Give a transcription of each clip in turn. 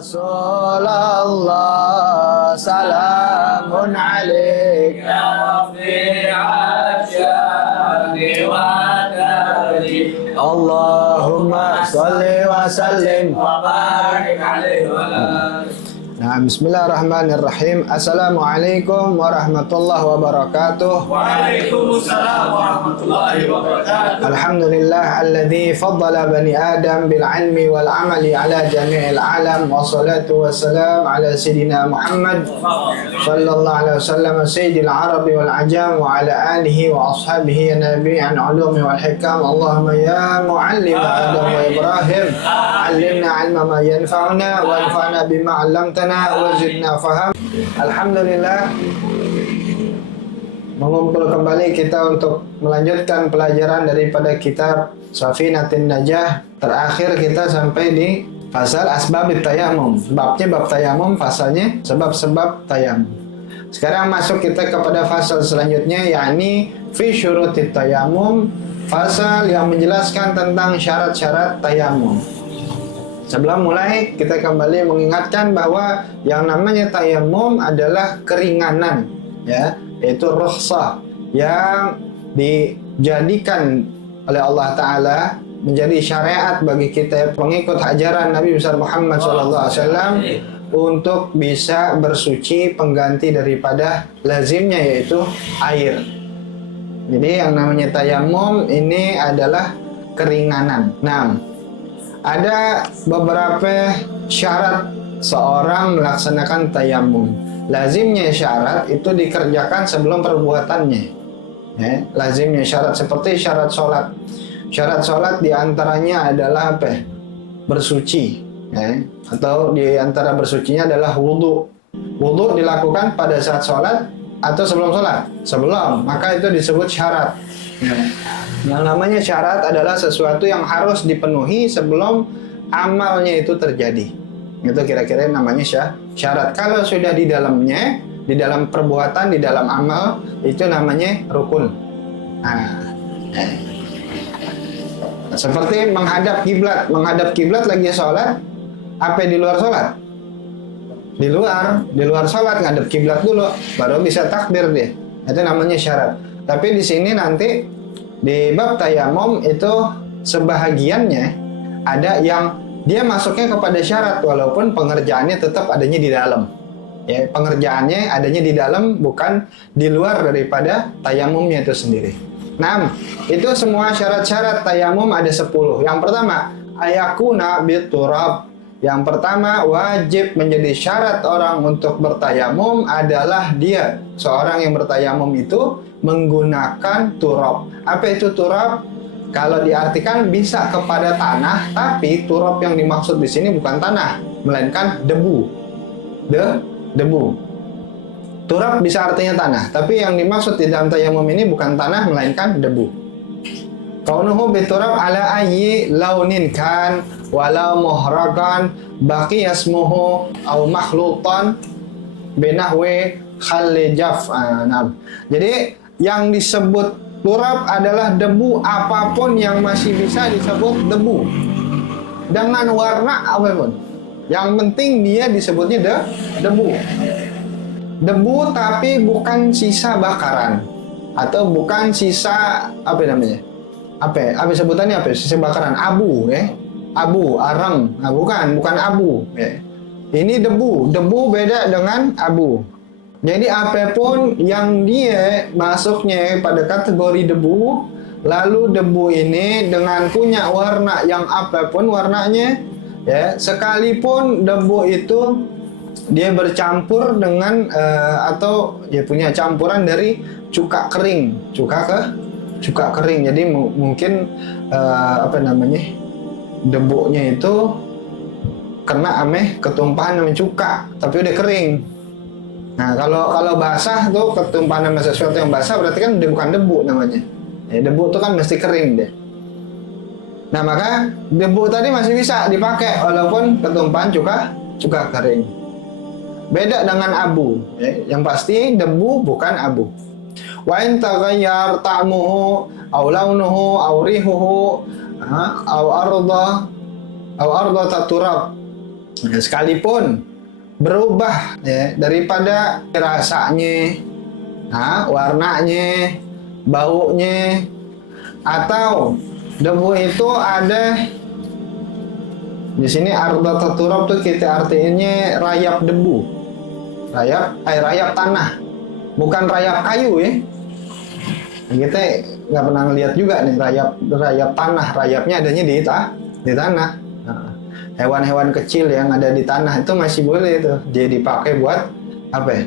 Rasulullah, salamun alaik ya Rafi'al syani wa dari. Allahumma salli wa sallim wa barik alaihi wa ala. Nah, bismillahirrahmanirrahim. Assalamualaikum warahmatullahi wabarakatuh. Waalaikumsalam warahmatullahi wabarakatuh. Alhamdulillah alladzi faddala bani Adam bil ilmi wal amali ala jami'il alam. Wassalatu wassalam ala sayyidina Muhammad sallallahu alaihi wasallam sayyidil arabi wal ajam wa ala alihi wa ashabihi nabi'an ulumi wal hikam. Allahumma ya muallim Adam wa Ibrahim, allimna ilma ma yanfa'una wa anfa'na bima 'allamtana wa zidna faham. Alhamdulillah, mengumpul kembali kita untuk melanjutkan pelajaran daripada kitab Shafinatin Najah. Terakhir kita sampai di fasal asbabit tayamum. Babnya bab tayamum, fasalnya sebab-sebab tayamum. Sekarang masuk kita kepada fasal selanjutnya, yakni fi syurutit tayamum, fasal yang menjelaskan tentang syarat-syarat tayamum. Sebelum mulai, kita kembali mengingatkan bahwa yang namanya tayamum adalah keringanan, ya, yaitu rukhsah yang dijadikan oleh Allah Ta'ala menjadi syariat bagi kita pengikut ajaran Nabi besar Muhammad SAW untuk bisa bersuci pengganti daripada lazimnya, yaitu air. Jadi yang namanya tayamum ini adalah keringanan. Nah, ada beberapa syarat seorang melaksanakan tayamum. Lazimnya syarat itu dikerjakan sebelum perbuatannya. Ya, lazimnya syarat seperti syarat sholat. Syarat sholat diantaranya adalah apa? Bersuci. Ya, atau diantara bersucinya adalah wudhu. Wudhu dilakukan pada saat sholat atau sebelum sholat? Sebelum, maka itu disebut syarat. Ya. Yang namanya syarat adalah sesuatu yang harus dipenuhi sebelum amalnya itu terjadi. Itu kira-kira namanya syarat. Kalau sudah di dalamnya, di dalam perbuatan, di dalam amal, itu namanya rukun. Nah, seperti menghadap kiblat. Menghadap kiblat lagi sholat, apa di luar sholat? Di luar sholat ngadep kiblat dulu, baru bisa takbir dia. Itu namanya syarat. Tapi di sini nanti di bab tayamum itu sebahagiannya ada yang dia masuknya kepada syarat walaupun pengerjaannya tetap adanya di dalam. Ya, pengerjaannya adanya di dalam, bukan di luar daripada tayamumnya itu sendiri. Nah, itu semua syarat-syarat tayamum ada 10. Yang pertama, ayakuna biturab. Yang pertama, wajib menjadi syarat orang untuk bertayamum adalah dia, seorang yang bertayamum itu menggunakan turab. Apa itu turab? Kalau diartikan bisa kepada tanah, tapi turab yang dimaksud di sini bukan tanah, melainkan debu. Debu. Turab bisa artinya tanah, tapi yang dimaksud di dalam tayamum ini bukan tanah, melainkan debu. Kaunuhu biturab ala ayyi launin kan walau muhragan baqi yasmuhu au makhlutan binahwi khalli jaf'an. Jadi yang disebut turab adalah debu, apapun yang masih bisa disebut debu dengan warna apapun. Yang penting dia disebutnya debu. Debu tapi bukan sisa bakaran atau bukan sisa apa namanya? Apa sebutannya apa? Sisa bakaran, abu, ya. Abu, arang. Nah, bukan abu, ya. Ini debu beda dengan abu. Jadi apapun yang dia masuknya pada kategori debu, lalu debu ini dengan punya warna yang apapun warnanya, ya, sekalipun debu itu dia bercampur dengan atau dia punya campuran dari cuka kering. Jadi mungkin apa namanya, debunya itu kena ketumpahan sama cuka, tapi udah kering. Nah, kalau basah tuh ketumpahan sama sesuatu yang basah berarti kan udah bukan debu namanya. Ya, debu tuh kan mesti kering deh. Nah, maka debu tadi masih bisa dipakai walaupun ketumpahan cuka kering. Beda dengan abu, ya. Yang pasti debu bukan abu. Wa in taghayyar ta'muhu aw launuhu aw rihuhu aw arda taturab. Ya, sekalipun berubah ya, daripada rasanya, warnanya, baunya, atau debu itu ada di sini ardatul turab tuh kita artinya rayap debu, rayap tanah, bukan rayap kayu ya. Kita nggak pernah ngeliat juga nih rayap tanah, rayapnya adanya di tanah. Nah, hewan-hewan kecil yang ada di tanah itu masih boleh itu dia dipakai buat apa ya?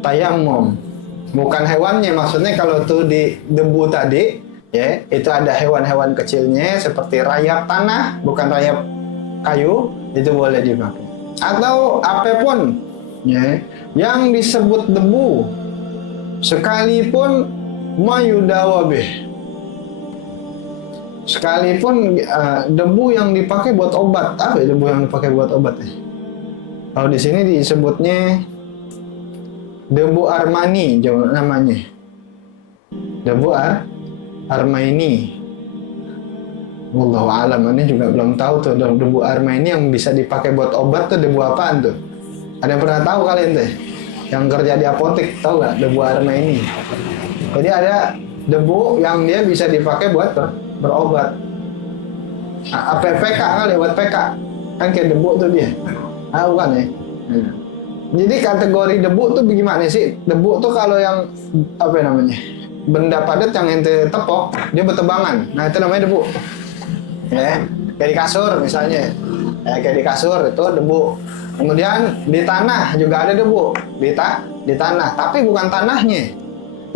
Tayamum. Bukan hewannya, maksudnya kalau tuh di debu tadi ya, itu ada hewan-hewan kecilnya seperti rayap tanah, bukan rayap kayu, itu boleh dipakai. Atau apapun ya, yang disebut debu sekalipun mayudawabih, sekalipun debu yang dipakai buat obat. Apa ya debu yang dipakai buat obat ya? Kalau di sini disebutnya debu Armani namanya. Debu Armani. Wallahu alam, ini juga belum tahu tuh debu Armani yang bisa dipakai buat obat tuh debu apaan tuh? Ada yang pernah tahu kalian teh? Yang kerja di apotek tahu nggak debu Armani? Jadi ada debu yang dia bisa dipakai buat berobat. PK kali buat PK. Kan kayak debu tuh dia. Bukan ya? Jadi kategori debu tuh bagaimana sih? Debu tuh kalau yang apa namanya? Benda padat yang ente tepok, dia bertebangan. Nah, itu namanya debu. Ya, kayak di kasur misalnya. Kayak di kasur itu debu. Kemudian di tanah juga ada debu. Di tanah, tapi bukan tanahnya.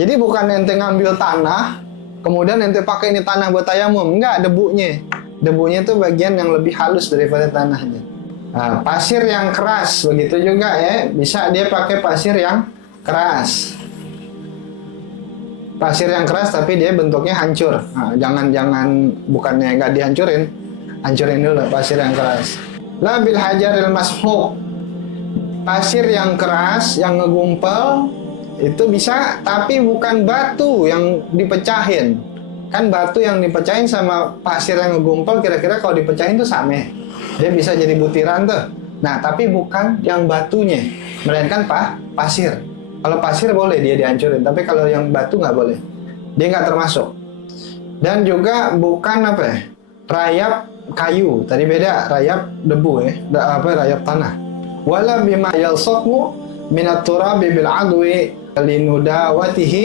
Jadi bukan ente ngambil tanah, kemudian ente pakai ini tanah buat tayamum. Enggak, debunya. Debunya itu bagian yang lebih halus daripada tanahnya. Nah, pasir yang keras begitu juga ya, bisa dia pakai pasir yang keras. Pasir yang keras tapi dia bentuknya hancur. Nah, jangan bukannya nggak dihancurin, hancurin dulu pasir yang keras. La bil hajaril mashuk. Pasir yang keras yang ngegumpal itu bisa, tapi bukan batu yang dipecahin. Kan batu yang dipecahin sama pasir yang ngegumpal kira-kira kalau dipecahin tuh sama. Dia bisa jadi butiran tuh. Nah, tapi bukan yang batunya, melainkan pasir. Kalau pasir boleh dia dihancurin, tapi kalau yang batu nggak boleh. Dia nggak termasuk. Dan juga bukan apa ya, rayap kayu. Tadi beda, rayap debu ya, rayap tanah. Wala bima yalsaqu minat turabi bil adwi linudawatihi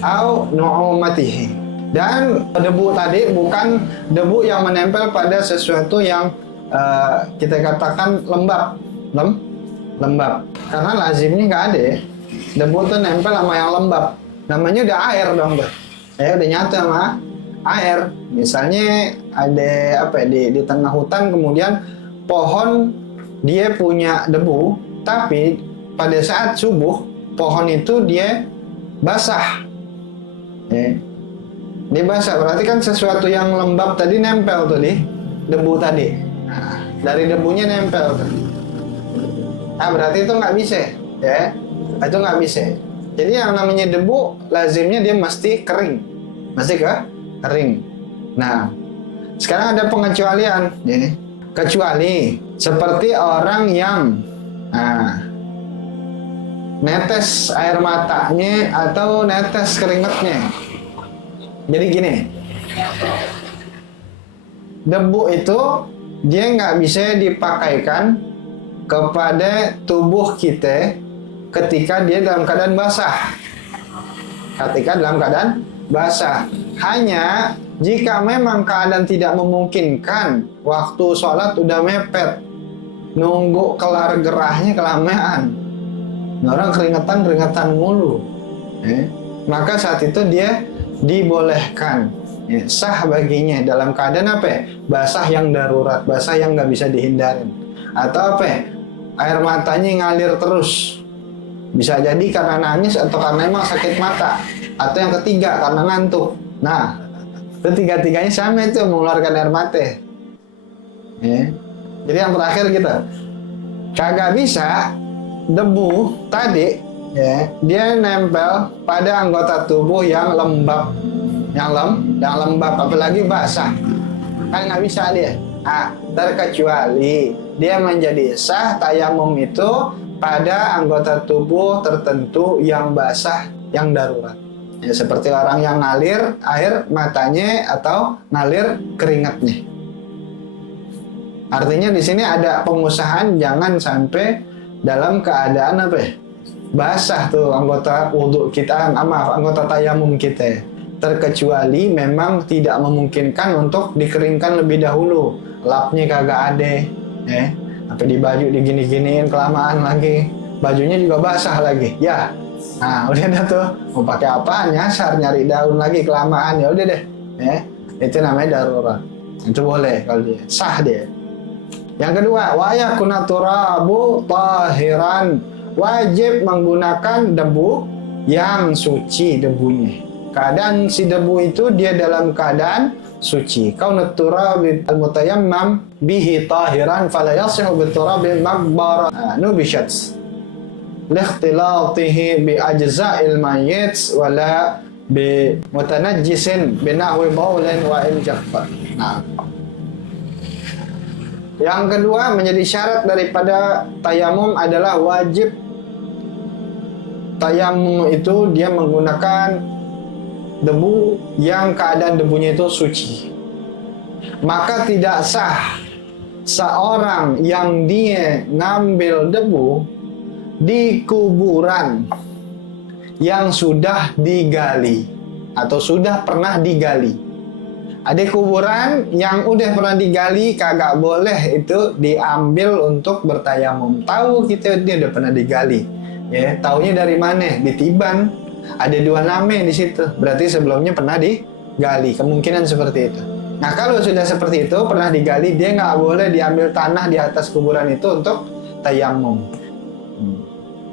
au nu'umatihi. Dan debu tadi bukan debu yang menempel pada sesuatu yang kita katakan lembab. Karena lazimnya nggak ada ya. Debu tuh nempel sama yang lembab. Namanya udah air dong tuh. Udah nyatu sama air. Misalnya ada apa ya, di tengah hutan, kemudian pohon dia punya debu, tapi pada saat subuh pohon itu dia basah. Dia basah, berarti kan sesuatu yang lembab tadi nempel tuh di debu tadi. Nah, dari debunya nempel tuh. Nah, berarti itu nggak bisa, ya. Itu nggak bisa. Jadi yang namanya debu lazimnya dia mesti kering, kering. Nah, sekarang ada pengecualian, ya. Kecuali seperti orang yang netes air matanya atau netes keringatnya. Jadi gini, debu itu dia nggak bisa dipakaikan kepada tubuh kita ketika dia dalam keadaan basah. Hanya jika memang keadaan tidak memungkinkan, waktu sholat udah mepet, nunggu kelar gerahnya kelamaan, orang keringetan mulu, maka saat itu dia dibolehkan, sah baginya dalam keadaan apa ya? Basah yang darurat, basah yang nggak bisa dihindarin, atau apa ya? Air matanya ngalir terus, bisa jadi karena nangis atau karena emang sakit mata, atau yang ketiga karena ngantuk. Nah, itu tiga-tiganya sama itu mengeluarkan air mata. Jadi yang terakhir kita kagak bisa debu tadi, dia nempel pada anggota tubuh yang lembab, yang lembab, apalagi basah, kan nggak bisa dia. Terkecuali dia menjadi sah tayamum itu pada anggota tubuh tertentu yang basah, yang darurat. Ya, seperti orang yang ngalir air matanya atau ngalir keringatnya. Artinya di sini ada pengusahaan jangan sampai dalam keadaan apa ya? Basah tuh anggota wudhu kita, maaf, anggota tayamum kita. Terkecuali memang tidak memungkinkan untuk dikeringkan lebih dahulu. Lapnya kagak ada, ya. Sampai di baju digini-giniin kelamaan lagi. Bajunya juga basah lagi, ya. Nah, udah dah tuh. Mau pakai apa? Nyasar nyari daun lagi kelamaan, ya udah deh, ya. Itu namanya darurat. Itu boleh kalau dia sah dia. Yang kedua, wa yakuna turabu tahiran, wajib menggunakan debu yang suci debunya. Keadaan si debu itu dia dalam keadaan suci. Kaunut turabi al-mutayammam bihi tahiran fala yasihu biturabi maghbar nubishats likhtilatihi bi ajza'il mayyit wala bi mutanajjisin binahwi baulin wa iljaffa. Nah, yang kedua menjadi syarat daripada tayamum adalah wajib tayamum itu dia menggunakan debu yang keadaan debunya itu suci. Maka tidak sah seorang yang dia ngambil debu di kuburan yang sudah digali atau sudah pernah digali. Ada kuburan yang udah pernah digali, kagak boleh itu diambil untuk bertayamum. Tahu kita dia udah pernah digali, ya. Taunya dari mana? Ditiban. Ada 2 nama di situ. Berarti sebelumnya pernah digali. Kemungkinan seperti itu. Nah, kalau sudah seperti itu pernah digali, dia nggak boleh diambil tanah di atas kuburan itu untuk tayamum.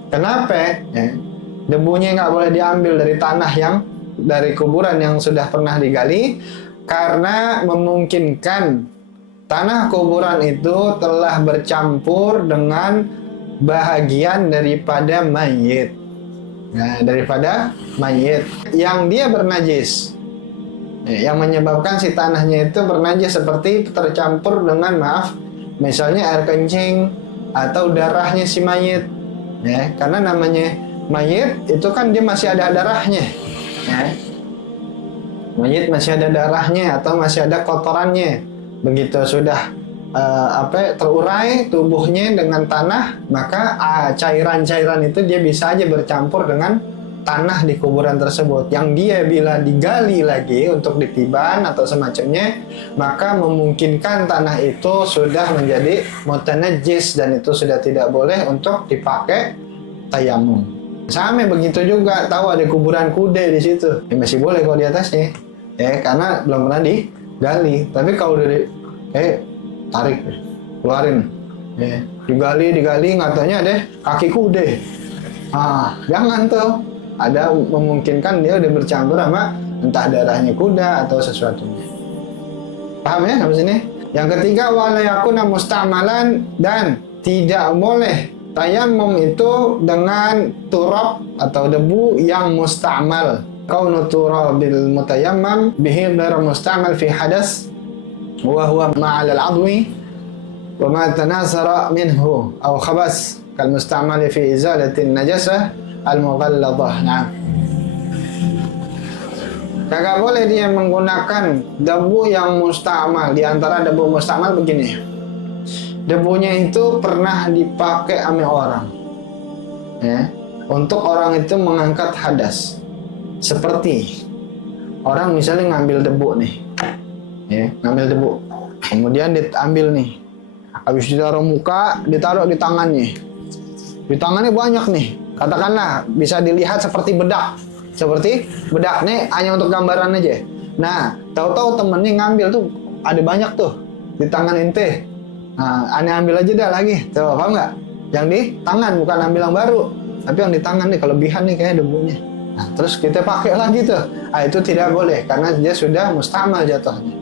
Kenapa? Ya. Debunya nggak boleh diambil dari tanah yang dari kuburan yang sudah pernah digali. Karena memungkinkan tanah kuburan itu telah bercampur dengan bahagian daripada mayit. Nah, daripada mayit yang dia bernajis, yang menyebabkan si tanahnya itu bernajis seperti tercampur dengan, maaf, misalnya air kencing atau darahnya si mayit, ya. Karena namanya mayit itu kan dia masih ada darahnya, ya. Mayit masih ada darahnya atau masih ada kotorannya. Begitu sudah terurai tubuhnya dengan tanah, maka cairan-cairan itu dia bisa aja bercampur dengan tanah di kuburan tersebut. Yang dia bila digali lagi untuk ditiban atau semacamnya, maka memungkinkan tanah itu sudah menjadi mutanajjis dan itu sudah tidak boleh untuk dipakai tayamum. Sama begitu juga, tahu ada kuburan kuda di situ, ya masih boleh kalau di atasnya, ya karena belum pernah digali. Tapi kalau dari tarik, keluarin, ya. digali, katanya deh kaki kuda. Jangan tuh. Ada memungkinkan dia udah bercampur sama entah darahnya kuda atau sesuatunya. Paham ya sampai sini? Yang ketiga, wala yakuna musta'malan, dan tidak boleh tayamum itu dengan turab atau debu yang musta'mal. Kaunu turabil mutayammam bihi ghairu musta'mal fi hadas وهو مع العضو وما تناثر منه أو خبث كالمستعمل في إزالة النجاسة المغلظة. Nah, kagak boleh dia menggunakan debu yang musta'mal. Di antara debu musta'mal begini, debunya itu pernah dipakai sama orang, ya, untuk orang itu mengangkat hadas. Seperti orang misalnya ngambil debu nih, ya, ngambil debu, kemudian diambil nih, habis ditaruh muka, ditaruh di tangannya. Di tangannya banyak nih, katakanlah bisa dilihat seperti bedak nih, hanya untuk gambaran aja. Nah, tahu-tahu temennya ngambil tuh ada banyak tuh di tangan ente. Nah, aneh ambil aja dah lagi, tuh paham nggak? Yang di tangan, bukan ambil yang baru, tapi yang di tangan nih kelebihan nih kayak debunya. Nah, terus kita pakai lagi tuh, itu tidak boleh karena dia sudah mustamal jatuhnya.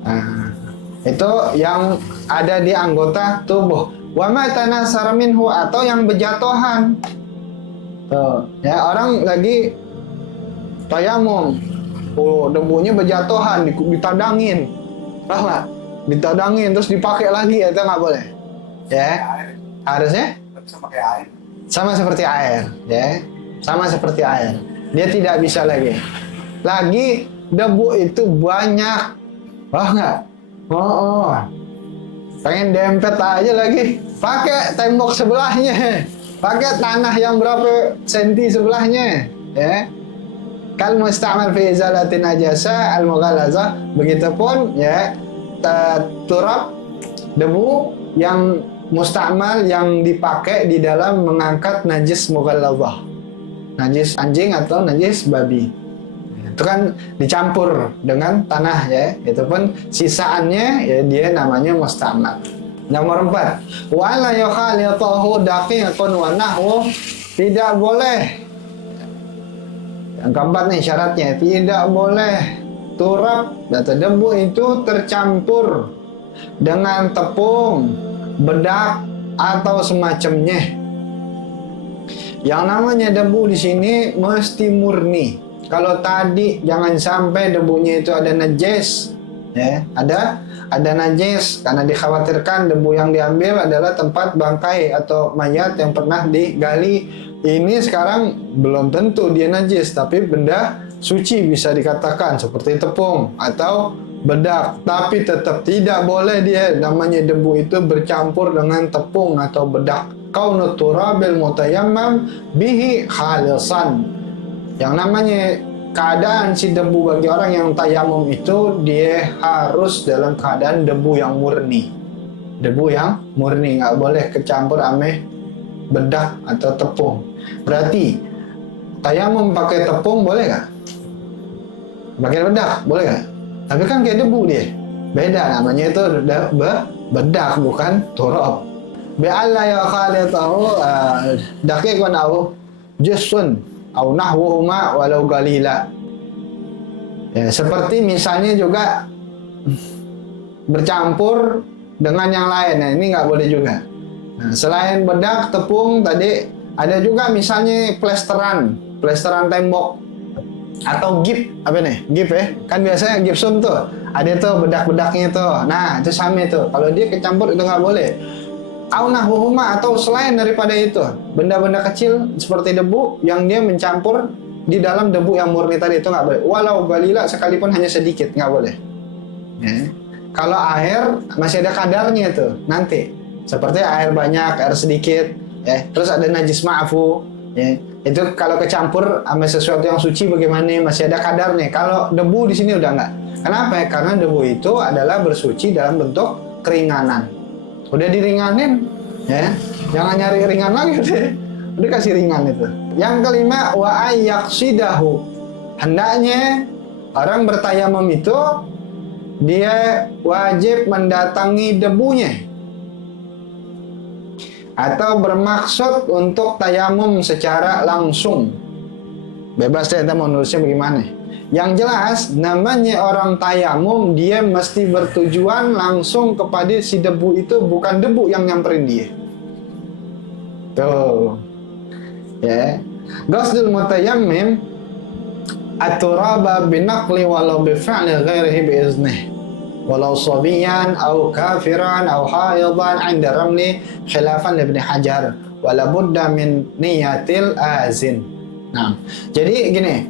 Nah, itu yang ada di anggota tubuh. Wa ma tanasara minhu, atau yang berjatuhan. Tuh, ya orang lagi tayamum, debunya berjatuhan, ditadangin. Paham nggak? ditodongin terus dipakai lagi, itu nggak boleh. Ya, harusnya Sama kayak air. sama seperti air, ya, sama seperti air. Dia tidak bisa lagi. Lagi debu itu banyak, wah nggak? Oh, pengen dempet aja lagi. Pakai tembok sebelahnya, pakai tanah yang berapa senti sebelahnya, ya. Kal musta'mal fi izalatin najasa al mughalazah, begitupun ya turab, debu yang musta'mal yang dipakai di dalam mengangkat najis mughalazah, najis anjing atau najis babi, itu kan dicampur dengan tanah, ya, itu pun sisaannya ya dia namanya musta'mal. Nomor 4, wa la yukhalitahu daqiqun wa nahwu, tidak boleh. Yang keempat nih syaratnya, tidak boleh turab atau debu itu tercampur dengan tepung, bedak atau semacamnya. Yang namanya debu di sini mesti murni. Kalau tadi jangan sampai debunya itu ada najis, ya, ada najis karena dikhawatirkan debu yang diambil adalah tempat bangkai atau mayat yang pernah digali. Ini sekarang belum tentu dia najis, tapi benda suci bisa dikatakan seperti tepung atau bedak, tapi tetap tidak boleh dia namanya debu itu bercampur dengan tepung atau bedak. Kaunu turabil mutayammam bihi khalisan. Yang namanya keadaan si debu bagi orang yang tayamum itu dia harus dalam keadaan debu yang murni. Debu yang murni, nggak boleh kecampur ame bedak atau tepung. Berarti tayamum pakai tepung boleh nggak? Pakai bedak boleh nggak? Tapi kan kayak debu dia. Beda namanya itu bedak bukan turab. Bi'alla ya khalitahu daqiqun aw jissun aw nahwuhuma walau qalila. Ya, seperti misalnya juga bercampur dengan yang lain. Nah, ini nggak boleh juga. Nah, selain bedak, tepung tadi ada juga misalnya plesteran tembok atau gip, apa nih? Gip ya. Kan biasanya gipsum tuh ada tuh bedak-bedaknya tuh. Nah, itu sama itu. Kalau dia kecampur itu nggak boleh. Aunahuhuma atau selain daripada itu, benda-benda kecil seperti debu yang dia mencampur di dalam debu yang murni tadi itu nggak boleh. Walau balila sekalipun hanya sedikit nggak boleh. Ya. Kalau air masih ada kadarnya tuh nanti. Seperti air banyak, air sedikit, ya. Terus ada najis ma'fu, ya. Itu kalau kecampur sama sesuatu yang suci bagaimana masih ada kadarnya. Kalau debu di sini udah nggak. Kenapa? Karena debu itu adalah bersuci dalam bentuk keringanan. Udah diringanin, ya. Jangan nyari ringan lagi deh. Udah kasih ringan itu. Yang kelima, wa ayyaqsidahu. Hendaknya orang bertayamum itu dia wajib mendatangi debunya atau bermaksud untuk tayamum secara langsung. Bebas deh, kita mau nulisnya bagaimana. Yang jelas, namanya orang tayamum, dia mesti bertujuan langsung kepada si debu itu, bukan debu yang nyamperin dia. Tuh. Ya. Qasdul mutayammim at-turaba binaqli walau bifa'li ghairihi biiznih. Walau sabiyan au kafiran au haidan 'inda ramli khilafan Ibnu Hajar wala budda min niyatil azin. Nah, jadi gini,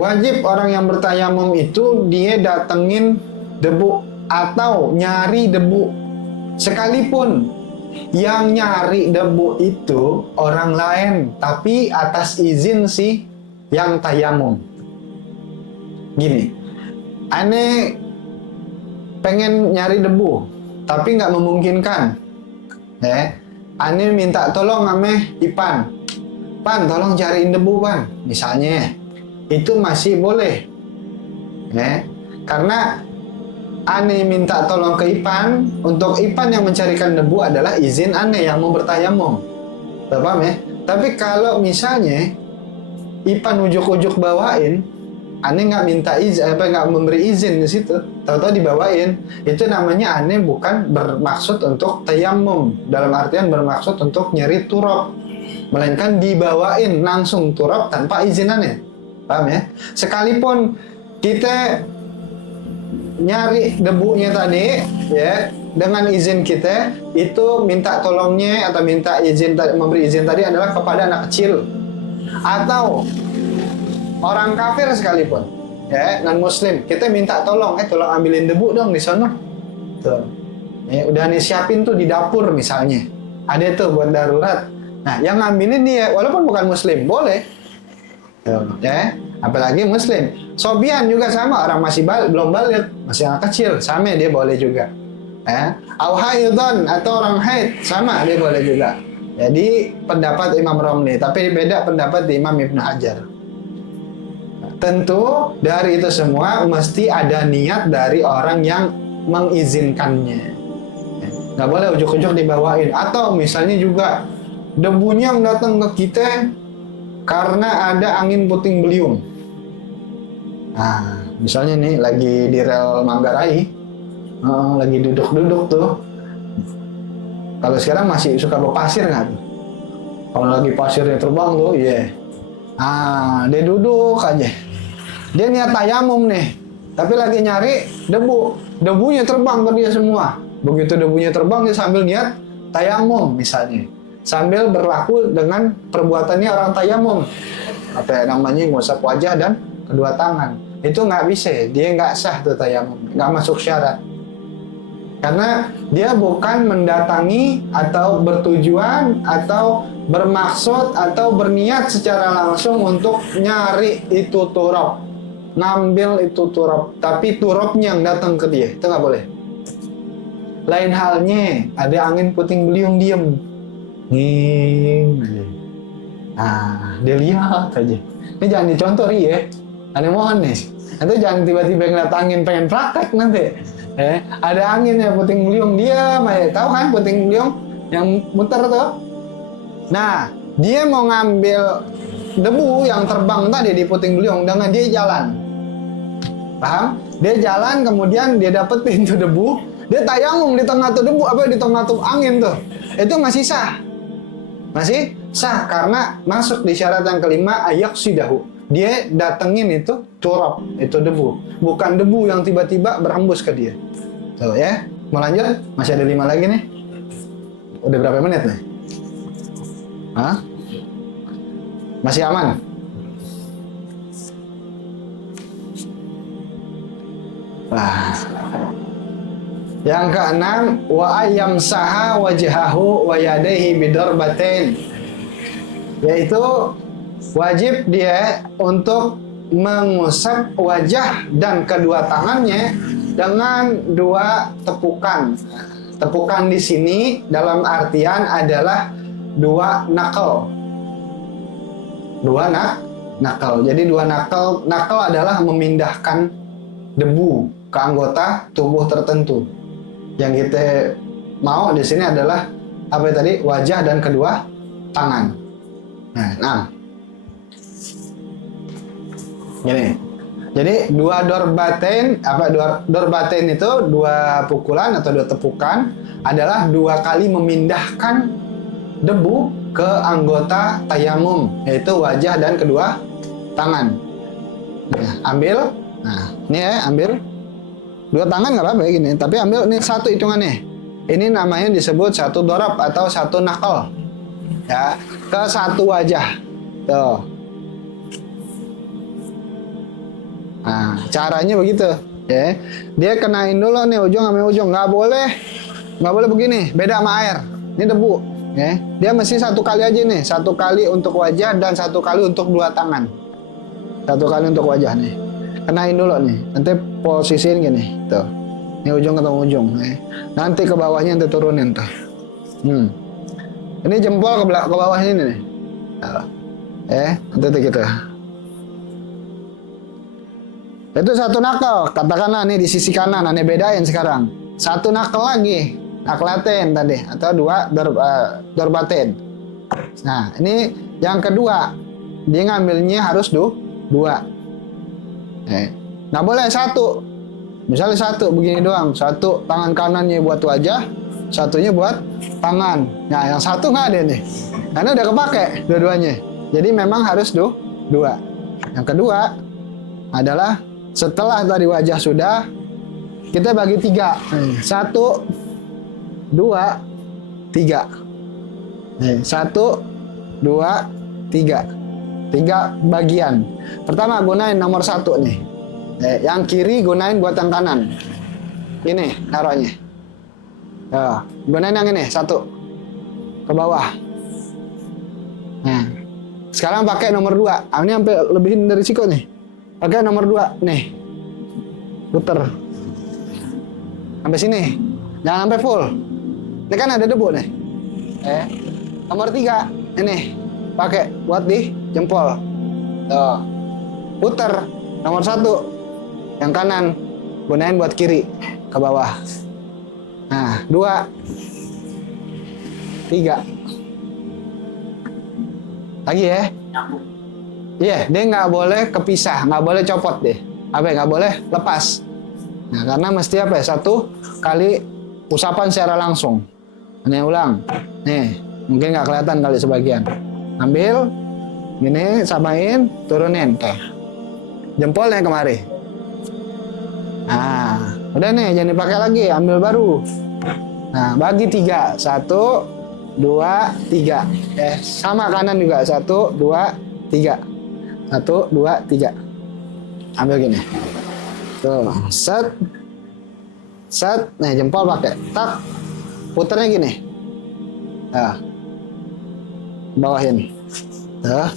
wajib orang yang bertayamum itu dia datengin debu atau nyari debu, sekalipun yang nyari debu itu orang lain tapi atas izin si yang tayamum. Gini, aneh pengen nyari debu tapi nggak memungkinkan, ya. Aneh minta tolong ame Ipan, Pan tolong cariin debu Pan, misalnya, itu masih boleh, ya. Karena aneh minta tolong ke Ipan, untuk Ipan yang mencarikan debu adalah izin aneh yang mau bertayamum, paham ya? Tapi kalau misalnya Ipan ujuk-ujuk bawain, aneh nggak minta izin, nggak memberi izin di situ, tahu-tahu dibawain, itu namanya aneh bukan bermaksud untuk tayamum dalam artian bermaksud untuk nyari turab, melainkan dibawain langsung turab tanpa izin aneh, paham ya? Sekalipun kita nyari debunya tadi, ya, dengan izin kita, itu minta tolongnya atau minta izin, memberi izin tadi adalah kepada anak kecil atau orang kafir sekalipun, ya, non muslim. Kita minta tolong, tolong ambilin debu dong di sono. Tuh. Ya, udah nih siapin tuh di dapur misalnya. Ada tuh buat darurat. Nah, yang ngambilin dia walaupun bukan muslim, boleh. Tuh, ya. Apalagi muslim. Sobian juga sama, orang masih belum balik, masih anak kecil, sama dia boleh juga. Au haidon atau orang haid, sama dia boleh juga. Jadi pendapat Imam Romli, tapi beda pendapat di Imam Ibnu Hajar. Tentu dari itu semua mesti ada niat dari orang yang mengizinkannya. Nggak boleh ujuk-ujuk dibawain. Atau misalnya juga debunya yang datang ke kita karena ada angin puting beliung. Nah, misalnya nih lagi di rel Manggarai, lagi duduk-duduk tuh. Kalau sekarang masih suka berpasir nggak tuh? Kalau lagi pasirnya terbang tuh, iya. Dia duduk aja. Dia niat tayamum nih, tapi lagi nyari debu. Debunya terbang ke dia semua. Begitu debunya terbang, dia sambil niat tayamum misalnya. Sambil berlaku dengan perbuatannya orang tayamum. Apa namanya, ngusap wajah dan kedua tangan. Itu nggak bisa, dia nggak sah tuh tayamum, nggak masuk syarat. Karena dia bukan mendatangi atau bertujuan atau bermaksud atau berniat secara langsung untuk nyari itu turab, ngambil itu turab, tapi turabnya yang datang ke dia, itu nggak boleh. Lain halnya, ada angin puting beliung diem, dia lihat aja. Ini jangan dicontoh ya, aneh mohon nih. Nanti jangan tiba-tiba ngeliat angin pengen praktek nanti. Ada angin ya puting beliung, dia tahu kan puting beliung yang muter tuh. Nah, dia mau ngambil debu yang terbang tadi di puting beliung dengan dia jalan. Paham? Dia jalan kemudian dia dapetin tuh debu, dia tayamum di tengah tuh debu, di tengah tuh angin tuh. Itu masih sah. Masih sah karena masuk di syarat yang kelima, ayak sidahu. Dia datengin itu turab, itu debu, bukan debu yang tiba-tiba berhembus ke dia. Tuh ya, mau lanjut? Masih ada 5 lagi nih. Udah berapa menit nih? Masih aman? Yang keenam, wa ayyam saha wajhahu wa yadayhi bidarbatain. Yaitu wajib dia untuk mengusap wajah dan kedua tangannya dengan 2 tepukan. Tepukan di sini dalam artian adalah 2 knuckle. 2 knuckle. Jadi 2 knuckle. Knuckle adalah memindahkan debu ke anggota tubuh tertentu. Yang kita mau di sini adalah apa tadi? Wajah dan kedua tangan. Nah, gini. Jadi 2 dorbaten, dorbaten itu 2 pukulan atau 2 tepukan adalah 2 kali memindahkan debu ke anggota tayamum, yaitu wajah dan kedua tangan. Ambil, ini ya, ambil 2 tangan nggak apa-apa ya gini, tapi ambil ini 1 hitungannya. Ini namanya disebut 1 dorab atau 1 knuckle. Ya, ke 1 wajah. Tuh. Nah, caranya begitu, ya. Dia kenain dulu nih ujung sama ujung, nggak boleh begini, beda sama air. Ini debu, ya. Dia mesti 1 kali aja nih, 1 kali untuk wajah dan 1 kali untuk 2 tangan. 1 kali untuk wajah nih, kenain dulu nih, nanti posisiin gini, tuh. Ini ujung ketemu ujung, ya. Nanti ke bawahnya nanti turunin tuh. Ini jempol ke bawah ini nih, nanti gitu. Itu 1 knuckle, katakanlah nih di sisi kanan, aneh bedain sekarang. 1 knuckle lagi, aklaten tadi, atau 2 dorbaten. Nah, ini yang kedua, dia ngambilnya harus 2. Nggak boleh 1. Misalnya 1 begini doang, 1 tangan kanannya buat wajah, 1-nya buat tangan. Nah, yang 1 nggak ada nih, karena udah kepake dua-duanya. Jadi memang harus 2. Yang kedua adalah setelah tadi wajah sudah, Kita bagi 3. 1, 2, 3. 1, 2, 3. 3 bagian. Pertama gunain nomor 1 nih. Yang kiri gunain buat yang kanan. Ini naruhnya. Gunain yang ini 1 ke bawah. Nah, sekarang pakai nomor 2. Ini sampai lebihin dari siko nih. Pakai nomor 2 nih. Puter. Sampai sini. Jangan sampai full. Ini kan ada debu nih. Nomor 3 ini pakai buat di jempol. Tuh. Puter. Nomor 1 yang kanan gunain buat kiri ke bawah. Nah, 2, 3. Lagi ya. Iya, dia nggak boleh kepisah, nggak boleh copot deh. Nggak boleh lepas. Nah, karena mesti apa ya? 1 kali usapan secara langsung. Ini ulang. Nih, mungkin nggak kelihatan kali sebagian. Ambil, gini, samain, turunin. Oke. Jempolnya kemari. Nah, udah nih, jangan dipakai lagi, ambil baru. Nah, bagi 3. 1, 2, 3. Sama kanan juga. 1, 2, 3. 1, 2, 3. Ambil gini. Tuh, set. Set. Nah, jempol pakai. Tak. Puternya gini. Nah. Bawahin. Tuh.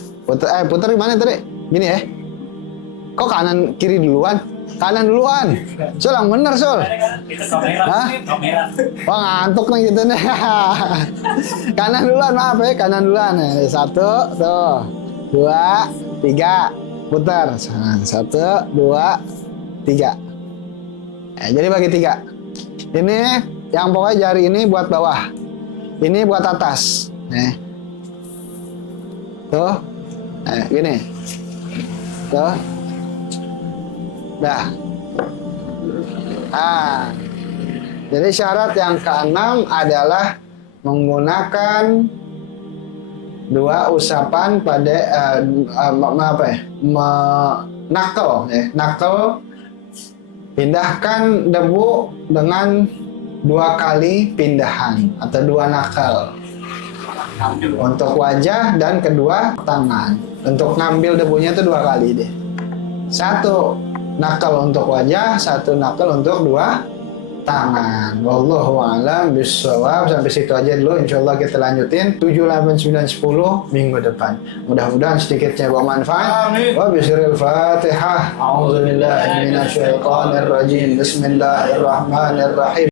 Puter gimana tadi? Gini ya. Kok kanan kiri duluan? Kanan duluan. Sul, yang bener, Sul. Itu kamera. Kamera. Wah, ngantuk nih gitu nih. Kanan duluan, maaf ya. Kanan duluan. 1, tuh. 2, 3. Putar. 1, 2, 3. Jadi bagi 3. Ini yang pokoknya jari ini buat bawah. Ini buat atas. Tuh. Gini. Tuh. Dah. Jadi syarat yang ke-6 adalah menggunakan 2 usapan pada knuckle ya. Knuckle, pindahkan debu dengan 2 kali pindahan atau 2 knuckle. Untuk wajah dan kedua tangan. Untuk ngambil debunya itu 2 kali deh. 1 knuckle untuk wajah, 1 knuckle untuk 2 tangan. Wallahu a'lam bishawab. Sampai situ aja dulu. Insyaallah kita lanjutin 7, 8, 9, 10 minggu depan. Mudah-mudahan sedikitnya bermanfaat. Amin. Wa bisiril Fatihah. A'udzubillahi minasyaitonir rajim. Bismillahirrahmanirrahim.